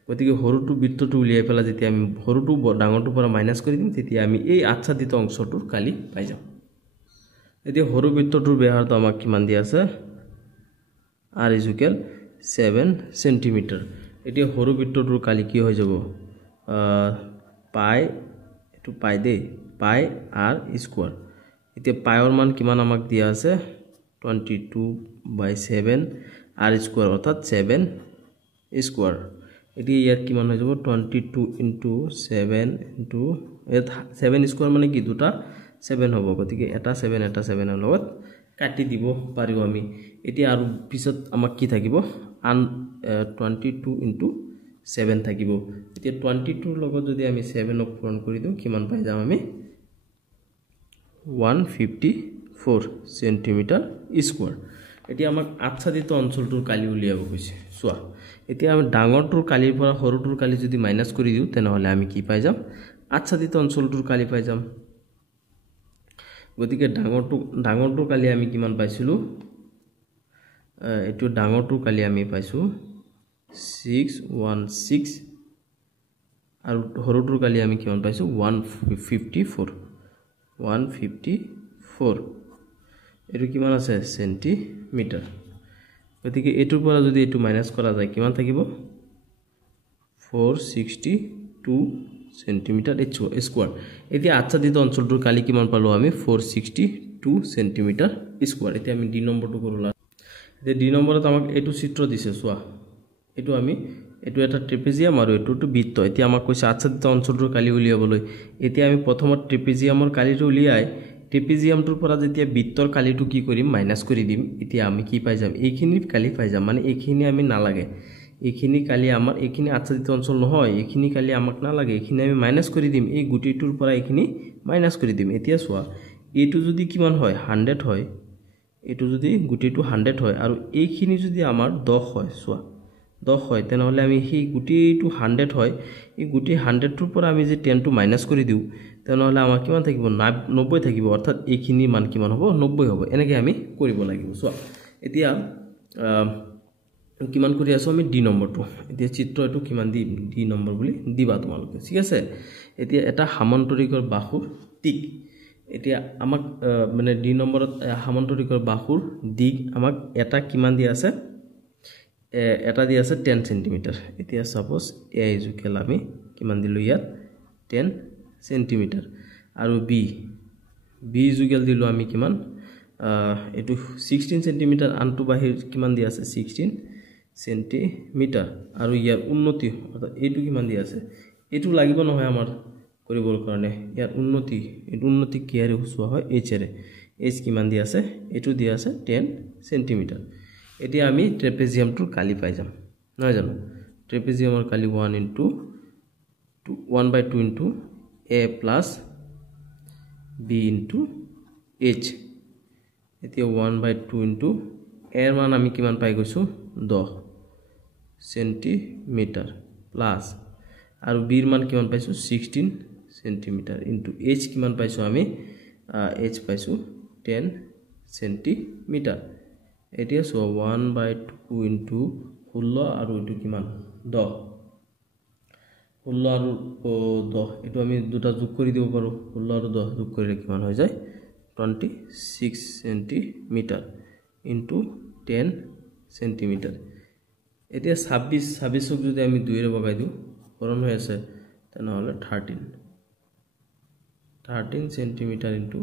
গতিকে সৰুটো বৃত্তটো উলিয়াই পেলা যেতিয়া আমি সৰুটো ডাঙৰটোৰ পৰা মাইনাস কৰি দিম তেতিয়া আমি এই আচ্ছাদিত অংশটোৰ কালি পাই যাম এতিয়া সৰু বৃত্তটোৰ ব্যাসাৰ্ধ আমাক কিমান দিয়া আছে r = 7 সেন্টিমিটাৰ এতিয়া সৰু বৃত্তটোৰ কালি কি হৈ যাব পাই এটো পাই দে পাই r স্কয়াৰ এতিয়া পাইৰ মান কিমান আমাক দিয়া আছে 22/7 r স্কয়াৰ অৰ্থাৎ 7 স্কয়াৰ এতিয়া ইয়াত কিমান হৈ যাব 22 into 7 into 7 স্কয়াৰ মানে কি দুটা 7 হ'ব গতিকে এটা 7 এৰ লগত কাটি দিব পাৰিব আমি এতিয়া আৰু পিছত আমাক কি থাকিব আন 22 * 7 থাকিব এতিয়া 22 ৰ লগত যদি আমি 7 ক পূৰণ কৰি দিও কিমান পাই যাম আমি 154 সেন্টিমিটাৰ স্কয়াৰ এতিয়া আমাক আচ্ছাদিত অঞ্চলটোৰ কালি উলিয়াব কৈছে সোৱা এতিয়া আমি ডাঙৰটোৰ কালিৰ পৰা সৰুটোৰ কালি যদি মাইনাস কৰি দিও তেনেহলে আমি কি পাই যাম আচ্ছাদিত অঞ্চলটোৰ কালি পাই যাম গতিকে ডাঙৰটোৰ কালি আমি কিমান পাইছিলো এটো ডাঙৰটোৰ কালি আমি পাইছো 616 আৰু সৰুটোৰ কালি আমি কিমান পাইছো 154 এটো কিমান আছে সেন্টিমিটাৰ গতিকে এটোৰ পৰা যদি এটো মাইনাস কৰা যায় কিমান থাকিব 462 সেন্টিমিটাৰ স্কয়াৰ এতিয়া আচ্ছাদিত অঞ্চলটোৰ কালি কিমান পালো আমি 462 সেন্টিমিটাৰ স্কয়াৰ এতিয়া আমি ডি নম্বৰটো কৰলা এতিয়া ডি নম্বৰত আমাক এটো চিত্ৰ দিছে সোৱা এটো আমি এটো এটা ট্ৰেপেজিয়াম আৰু এটোটো বৃত্ত এতিয়া আমাক কৈছে আচ্ছাদিত অঞ্চলটোৰ কালি উলিয়াবলৈ এতিয়া আমি প্ৰথমত ট্ৰেপেজিয়ামৰ কালিটো উলিয়াই ট্ৰেপেজিয়ামটোৰ পৰা যেতিয়া বৃত্তৰ কালিটো কি কৰিম মাইনাস কৰি দিম এতিয়া আমি কি পাই যাম এইখিনি কালি পাই যাম মানে এইখিনি আমি নালাগে এইখিনি কালি আমাৰ এইখিনি আচ্ছাদিত অঞ্চল নহয় এইখিনি কালি আমাক নালাগে এইখিনি আমি মাইনাস কৰি দিম এই গুটিটোৰ পৰা এইখিনি মাইনাস কৰি দিম এতিয়া সোৱা এটো যদি কিমান হয় 100 হয় এটো যদি গুটিটো 100 হয় আৰু এইখিনি যদি আমাৰ 10 হয় সোৱা 10 হয় তেনেহলে আমি সেই গুটিটো 100 হয় এই গুটি 100 টোৰ পৰা আমি যে 10 টো মাইনাস কৰি দিও তেনেহলে আমাৰ কিমান থাকিব 90 থাকিব অৰ্থাৎ এইখিনি মান কিমান হ'ব 90 হ'ব এনেকৈ আমি কৰিব লাগিব সোৱা এতিয়া কিমান কৰি আছো আমি ডি নম্বৰটো এতিয়া চিত্ৰ এটো কিমান দি ডি নম্বৰ বুলি দিবা তোমালোকে ঠিক আছে এতিয়া এটা সামান্তৰিকৰ বাহুৰ দিক এতিয়া আমাক মানে ডি নম্বৰত সামান্তৰিকৰ বাহুৰ দিক আমাক এটা কিমান দি আছে এটা দি আছে 10 সেন্টিমিটার এতিয়া সাপোজ এ ইকুয়াল আমি কিমান দিলো ইয়াত 10 সেন্টিমিটার আৰু বি ইকুয়াল দিলো আমি কিমান এটো 16 সেন্টিমিটাৰ আনটো বাহিৰ কিমান দি আছে 16 সেন্টিমিটাৰ আৰু ইয়াৰ উন্নতি অৰ্থাৎ এটো কিমান দি আছে এটো লাগিব নহয় আমাৰ কৰিবৰ কাৰণে ইয়াৰ উন্নতি কিয়াৰে হোৱা হয় এইচ কিমান দি আছে এটো দি আছে 10 সেন্টিমিটাৰ এতিয়া আমি ট্ৰেপেজিয়ামটোৰ কালি পাই যাম নহয় জানো ট্ৰেপেজিয়ামৰ কালি 1/2 into a plus b into h এতিয়া 1/2 into a ৰ মান আমি কিমান পাই গৈছো 10 সেন্টিমিটাৰ প্লাস আৰু b ৰ মান কিমান পাইছো 16 সেন্টিমিটার into h কিমান পাইছো আমি h পাইছো 10 সেন্টিমিটার এতিয়া সো 1/2 into 16 আৰু এটো কিমান 10 16 আৰু 10 এটো আমি দুটা যোগ কৰি দিব পাৰো 16 আৰু 10 যোগ কৰিলে কিমান হৈ যায় 26 সেন্টিমিটাৰ into 10 সেন্টিমিটাৰ এতিয়া 26 ক যদি আমি 2 ৰে ভাগাই দিও হৰণ হৈ আছে তেনেহলে 13 সেন্টিমিটাৰ into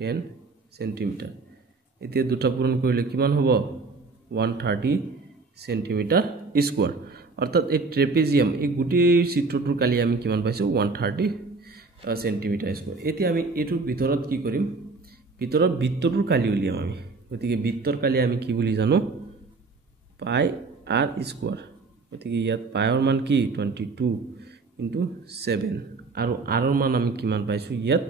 10 সেন্টিমিটাৰ এতিয়া দুটা পূৰণ কৰিলে কিমান হ'ব 130 সেন্টিমিটাৰ স্কয়াৰ অৰ্থাৎ এই ট্ৰেপেজিয়াম এই গুটি চিত্ৰটোৰ কালি আমি কিমান পাইছো 130 সেন্টিমিটাৰ স্কয়াৰ এতিয়া আমি এটোৰ ভিতৰত কি কৰিম ভিতৰত বৃত্তটোৰ কালি উলিয়াম আমি গতিকে বৃত্তৰ কালি আমি কি বুলি জানো পাই r স্কয়াৰ গতিকে ইয়াত পাইৰ মান কি 22 into 7 আৰু r ৰ মান আমি কিমান পাইছো ইয়াত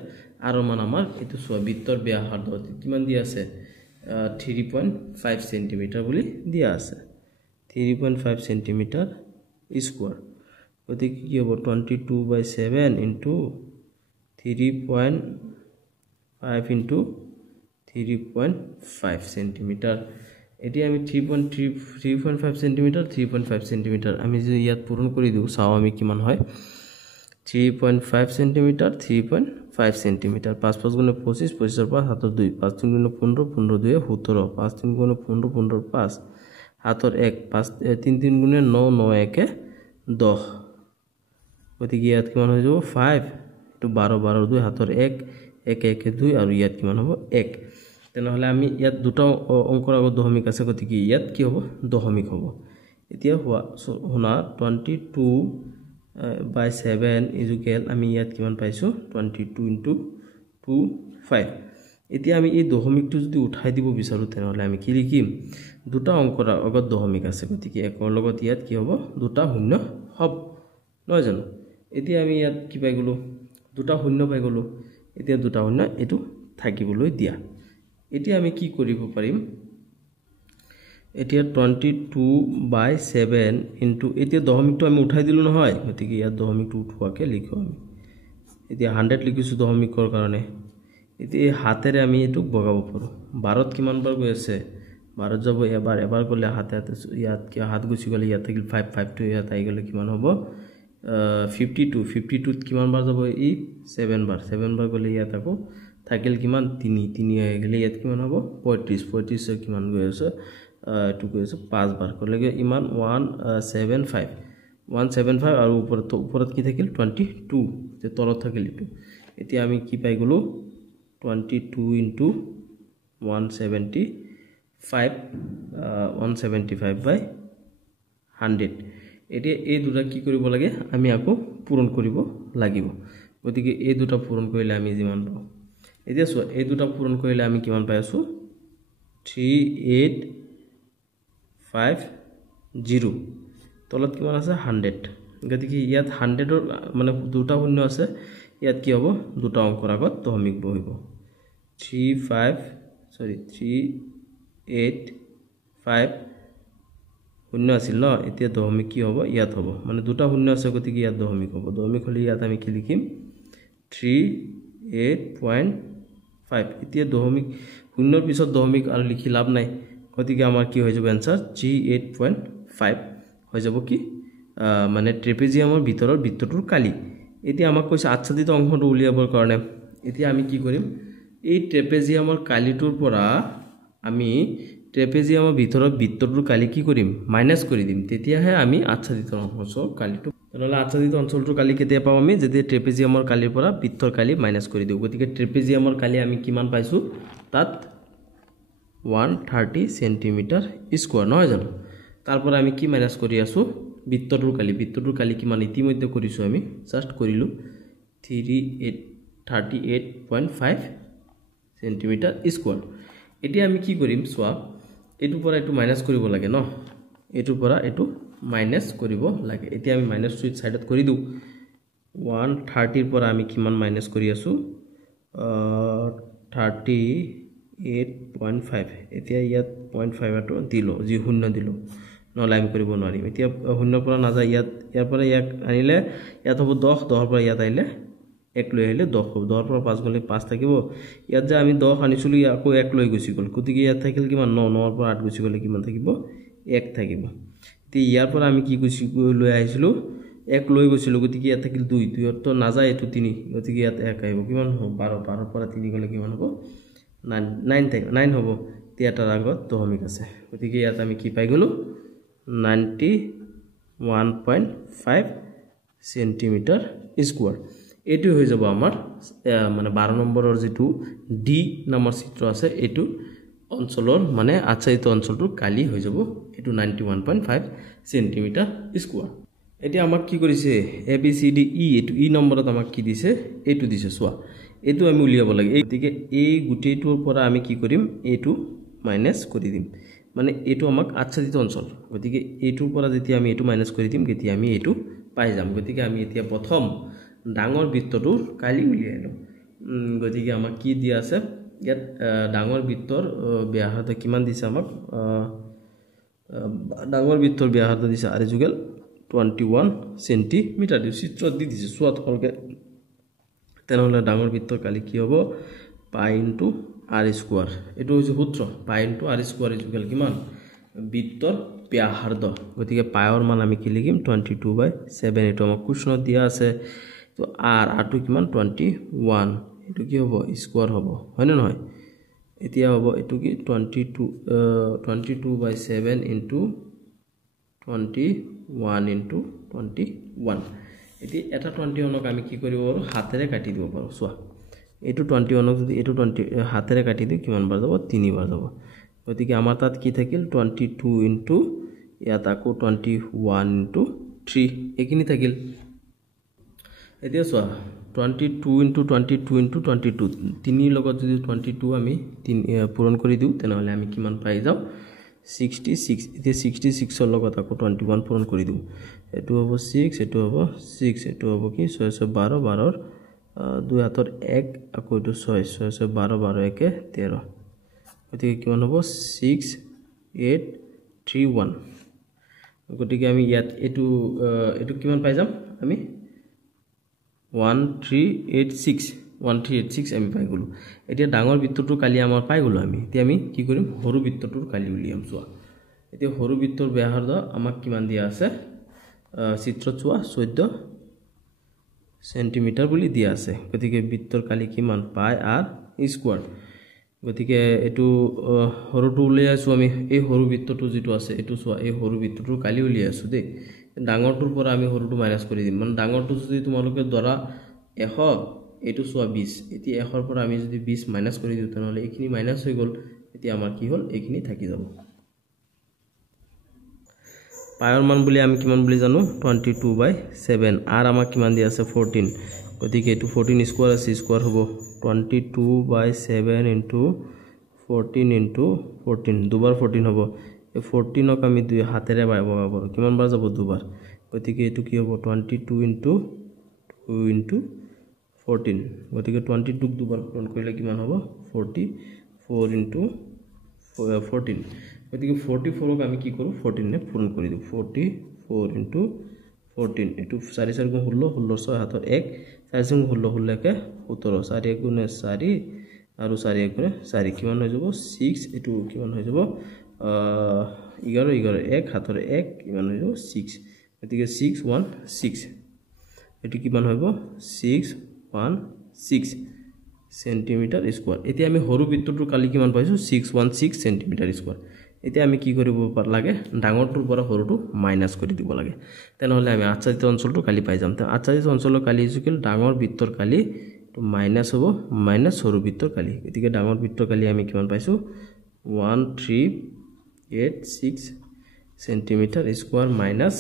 r ৰ মান আমাৰ এটো সোৱা বৃত্তৰ ব্যাসাৰ্ধ কিমান দি আছে 3.5 সেন্টিমিটার বুলি দিয়া আছে 3.5 সেন্টিমিটার স্কয়ার গতিকে কি হ'ব 22/7 into 3.5 into 3.5 সেন্টিমিটার এতিয়া আমি 3.5 সেন্টিমিটার 3.5 সেন্টিমিটার আমি যে ইয়াত পূৰণ কৰি দিও চাও আমি কিমান হয় 3.5 সেন্টিমিটার 3.5 সেন্টিমিটার 5 5 গুণে 25 25 এর 5 হাতৰ 2 5 3 গুণে 15 15 2 17 5 3 গুণে 15 15 5 হাতৰ 1 5 3 3 গুণে 9 9 1 10 গতিকে ইয়াত কিমান হৈ যাব 5 এটো 12 12 2 হাতৰ 1 1 1 2 আৰু ইয়াত কিমান হ'ব 1 তেনেহলে আমি ইয়াত দুটা অংকৰ আগত দশমিক আছে গতিকে ইয়াত কি হ'ব দশমিক হ'ব এতিয়া হোনা 22/7 ইকুয়াল আমি ইয়াত কিমান পাইছো 22 into 2 5 এতিয়া আমি এই দশমিকটো যদি উঠাই দিব বিচাৰো তেনেহলে আমি কি লিখিম দুটা অংকৰ আগত দশমিক আছে গতিকে একৰ লগত ইয়াত কি হ'ব দুটা শূন্য হ'ব নহয় জানো এতিয়া আমি ইয়াত কি পাই গলো দুটা শূন্য পাই গলো এতিয়া দুটা শূন্য এটো থাকিবলৈ দিয়া এতিয়া আমি কি কৰিব পাৰিম এতিয়া 22/7 ইনটু এতিয়া দশমিকটো আমি উঠাই দিলো নহয় গতিকে ইয়াত দশমিকটো উঠোৱাকে লিখো আমি এতিয়া 100 লিখিছো দশমিকৰ কাৰণে এতিয়া হাতেৰে আমি এটুক বগাব পাৰো 12ত কিমান বাৰ গৈ আছে 12 যাব এবাৰ গলে হাতে হাতে ইয়াত কি হাত গুছি গলে ইয়াত থাকিল 5 5 to ইয়াত আই গলে কিমান হ'ব 52 ত কিমান বাৰ যাব ই 7 বাৰ গলে ইয়াত আকৌ থাকিল কিমান 3 আই গলে ইয়াত কিমান হ'ব 35 কিমান গৈ আছে এটু গৈ আছে 5 বাৰ গলে ইমান 175 আৰু ওপৰত কি থাকিল 22 তে তলত থাকিল এটু এতিয়া আমি কি পাই গলো 22 into 175 by 100 এতিয়া এই দুটা কি কৰিব লাগে আমি আকৌ পূৰণ কৰিব লাগিব গতিকে এই দুটা পূৰণ কৰিলে আমি যিমান পাওঁ এতিয়া চোৱা এই দুটা পূৰণ কৰিলে আমি কিমান পাই আছো 3850 তলত কিমান আছে 100 গতিকে ইয়াত 100 ৰ মানে দুটা শূন্য আছে ইয়াত কি হ'ব দুটা অংকৰ আগত দশমিক বহিব 385 শূন্য আছিল ন এতিয়া দশমিক কি হ'ব ইয়াত হ'ব মানে দুটা শূন্য আছে গতিকে ইয়াত দশমিক হ'ব দশমিক হলি ইয়াত আমি কি লিখিম 38.5 এতিয়া দশমিক শূন্যৰ পিছত দশমিক আৰু লিখি লাভ নাই গতিকে আমাৰ কি হৈ যাব आंसर 38.5 হৈ যাব কি মানে ট্ৰেপেজিয়ামৰ ভিতৰৰ বৃত্তটোৰ কালি এতিয়া আমাক কৈছে আচ্ছাদিত অংশটো উলিয়াবৰ কাৰণে এতিয়া আমি কি কৰিম এই ট্ৰেপেজিয়ামৰ কালিটোৰ পৰা আমি ট্ৰেপেজিয়ামৰ ভিতৰৰ বৃত্তটোৰ কালি কি কৰিম মাইনাস কৰি দিম তেতিয়াহে আমি আচ্ছাদিত অংশৰ কালিটো নহলে আচ্ছাদিত অঞ্চলটোৰ কালি কেতিয়া পাম আমি যদি ট্ৰেপেজিয়ামৰ কালিৰ পৰা বৃত্তৰ কালি মাইনাস কৰি দিও গতিকে ট্ৰেপেজিয়ামৰ কালি আমি কিমান পাইছো তাত 130 সেন্টিমিটাৰ স্কয়াৰ নহয় জানো তাৰপৰ আমি কি মাইনাস কৰি আছো বৃত্তটোৰ কালি কিমান ইতিমধ্যে কৰিছো আমি জাস্ট কৰিলো 38.5 সেন্টিমিটাৰ স্কয়াৰ এতিয়া আমি কি কৰিম সোৱা এটু পৰা এটু মাইনাস কৰিব লাগে ন এটু পৰা এটু মাইনাস কৰিব লাগে এতিয়া আমি মাইনাস সুইচ সাইডত কৰি দিও 130 ৰ পৰা আমি কিমান মাইনাস কৰি আছো 38.5 এতিয়া ইয়াত 0.5 আটো দিলো যি শূন্য দিলো নহলে আমি কৰিব নোৱাৰিম এতিয়া শূন্য পৰা না যায় ইয়াৰ পৰা ইয়াক আনিলে ইয়াত হ'ব 10 10 পৰা ইয়াত আইলে 1 লৈ আহিলে 10 হ'ব 10 পৰা 5 গলে 5 থাকিব ইয়াত যে আমি 10 আনিছিলো আকৌ 1 লৈ গৈছি গল গতিকে ইয়াত থাকিল কিমান 9 9 পৰা 8 গৈছি গলে কিমান থাকিব 1 থাকিব তে ইয়াৰ পৰা আমি কি গৈছি লৈ আহিছিলো 1 লৈ গৈছিলো গতিকে ইয়াত থাকিল 2 2 তো না যায় এটো 3 গতিকে ইয়াত 1 আহিব কিমান হ'ব 12 12 পৰা 3 গলে কিমান হ'ব 9 থাকে 9 হ'ব তিয়াটাৰ আগত দশমিক আছে গতিকে ইয়াত আমি কি পাই গলো 91.5 সেন্টিমিটার স্কয়ার এটু হৈ যাব আমাৰ মানে 12 নম্বৰৰ যেটো ডি নামৰ চিত্ৰ আছে এটু অঞ্চলৰ মানে আচ্ছাদিত অঞ্চলটো কালি হৈ যাব এটু 91.5 সেন্টিমিটাৰ স্কয়াৰ এতিয়া আমাক কি কৰিছে A B C D E এটু ই নম্বৰত আমাক কি দিছে এটু দিছে সোৱা এটু আমি উলিয়াব লাগে গতিকে এই গুটেটোৰ পৰা আমি কি কৰিম এটু মাইনাস কৰি দিম মানে এটু আমাক আচ্ছাদিত অঞ্চল গতিকে এটুৰ পৰা যেতিয়া আমি এটু মাইনাস কৰি দিম তেতিয়া আমি এটু পাই যাম গতিকে আমি এতিয়া প্ৰথম ডাঙৰ বৃত্তটোৰ কালি উলিয়াইলো গতিকে আমাক কি দিয়া আছে ইয়াত ডাঙৰ বৃত্তৰ ব্যাসাৰ্ধ কিমান দিছে আমাক ডাঙৰ বৃত্তৰ ব্যাসাৰ্ধ দিছে আৰ যুগল 21 সেন্টিমিটাৰ চিত্ৰ দি দিছে সোৱাত হলকে তেনেহলে ডাঙৰ বৃত্তৰ কালি কি হ'ব পাই ইনটু r স্কয়াৰ এটো হৈছে সূত্ৰ পাই ইনটু r স্কয়াৰ ইকুয়াল কিমান বৃত্তৰ ব্যাসাৰ্ধ গতিকে পাইৰ মান আমি কি লিখিম 22/7 এটো আমাক কোশ্চনত দিয়া আছে তো r আটো কিমান 21 এটো কি হ'ব স্কয়ার হ'ব হয় না নহয় এতিয়া হ'ব এটো কি 22/7 ইনটু 21 ইনটু 21 এতিয়া এটা 21ক আমি কি কৰিব পাৰো হাতেৰে কাটি দিব পাৰো সোৱা এটু 21ক যদি এটু 20 হাতেৰে কাটি দিও কিমান বাৰ যাব 3 বাৰ যাব গতিকে আমাৰ তাত কি থাকিল 22 ইনটু ইয়াত আকৌ 21 ইনটু 3 একিনি থাকিল এতিয়া চোৱা 22 * 22 * 22 3 লগত যদি 22 আমি পূৰণ কৰি দিও তেনেহলে আমি কিমান পাই যাও 66 এতিয়া 66 ৰ লগত আকৌ 21 পূৰণ কৰি দিও এটো হ'ব 6 এটো হ'ব 6 এটো হ'ব কি 6 6 12 12 2 হাতৰ 1 আকৌ এটো 6 6 6 12 12 1 13 গতিকে কিমান হ'ব 6831 গতিকে আমি ইয়াত এটো কিমান পাই যাম আমি 1386 আমি পাই গলো এতিয়া ডাঙৰ বৃত্তটো কালি আমাৰ পাই গলো আমি এতিয়া আমি কি কৰিম সৰু বৃত্তটোৰ কালি উলিয়াম চোৱা এতিয়া সৰু বৃত্তৰ ব্যাসাৰ্ধ আমাক কিমান দিয়া আছে চিত্ৰত চোৱা 14 সেন্টিমিটাৰ বুলি দিয়া আছে গতিকে বৃত্তৰ কালি কিমান পাই r স্কয়াৰ গতিকে এটো সৰুটো উলিয়াইছো আমি এই সৰু বৃত্তটো যেটো আছে এটো চোৱা এই সৰু বৃত্তটোৰ কালি উলিয়াইছো দে ডাঙৰটোৰ পৰা আমি সৰুটো মাইনাস কৰি দিম মানে ডাঙৰটো যদি তোমালোকে ধৰা 100 এটো চোৱা 20 এতিয়া 100 ৰ পৰা আমি যদি 20 মাইনাস কৰি দিও তেনেহলে এইখিনি মাইনাস হৈ গল এতিয়া আমাৰ কি হল এইখিনি থাকি যাব পায়ৰ মান বুলি আমি কিমান বুলি জানো 22/7 আর আমাক কিমান দি আছে 14 গতিকে এটো 14 স্কয়ার আছে স্কয়ার হ'ব 22/7 * 14 * 14 দুবাৰ 14 হ'ব এই 14 ক আমি দুই হাতেৰে বগাব কিমান বাৰ যাব দুবাৰ গতিকে এটো কি হ'ব 22 * 2 * 14 গতিকে 22 ক দুবাৰ পূৰণ কৰিলে কিমান হ'ব 44 * 14 গতিকে 44 ক আমি কি কৰো 14 নে পূৰণ কৰি দিও 44 * 14 এটো 4 4 গুণ 16 16 6 হাতৰ 1 4 গুণ 16 16 কে 17 4 গুণ 4 আৰু 4 গুণ 4 কিমান হৈ যাব 6 এটো কিমান হৈ যাব 11 11 1 হাতৰ 1 কিমান হৈ যাব 6 গতিকে 616 এটো কিমান হ'ব 616 সেন্টিমিটার স্কয়ার এতিয়া আমি সৰু বৃত্তটোৰ কালি কিমান পাইছো 616 সেন্টিমিটাৰ স্কয়াৰ এতিয়া আমি কি কৰিব লাগে ডাঙৰটোৰ পৰা সৰুটো মাইনাস কৰি দিব লাগে তেনেহলে আমি আচ্ছাদিত অঞ্চলটো কালি পাই যাম আচ্ছাদিত অঞ্চলৰ কালি ইকুয়াল ডাঙৰ বৃত্তৰ কালি তো মাইনাস হ'ব মাইনাস সৰু বৃত্তৰ কালি গতিকে ডাঙৰ বৃত্তৰ কালি আমি কিমান পাইছো 1386 সেন্টিমিটাৰ স্কয়াৰ মাইনাস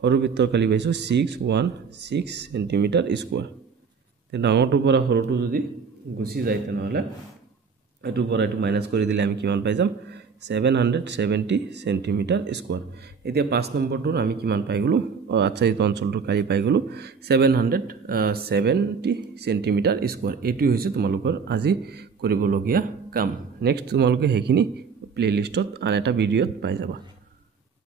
সৰু বৃত্তৰ কালি পাইছো 616 সেন্টিমিটাৰ স্কয়াৰ তে ডাঙৰটোৰ পৰা সৰুটো যদি গুছি যায় তেনেহলে এটোৰ পৰা এটো মাইনাস কৰি দিলে আমি কিমান পাই যাম 770 সেন্টিমিটাৰ স্কয়াৰ এতিয়া 5 নম্বৰটোৰ আমি কিমান পাই গলো আচ্ছাদিত অঞ্চলটোৰ কালি পাই গলো 770 সেন্টিমিটাৰ স্কয়াৰ এটো হৈছে তোমালোকৰ আজি কৰিবলগীয়া কাম নেক্সট তোমালোকে হেখিনি প্লেলিষ্টত আন এটা ভিডিওত পাই যাবা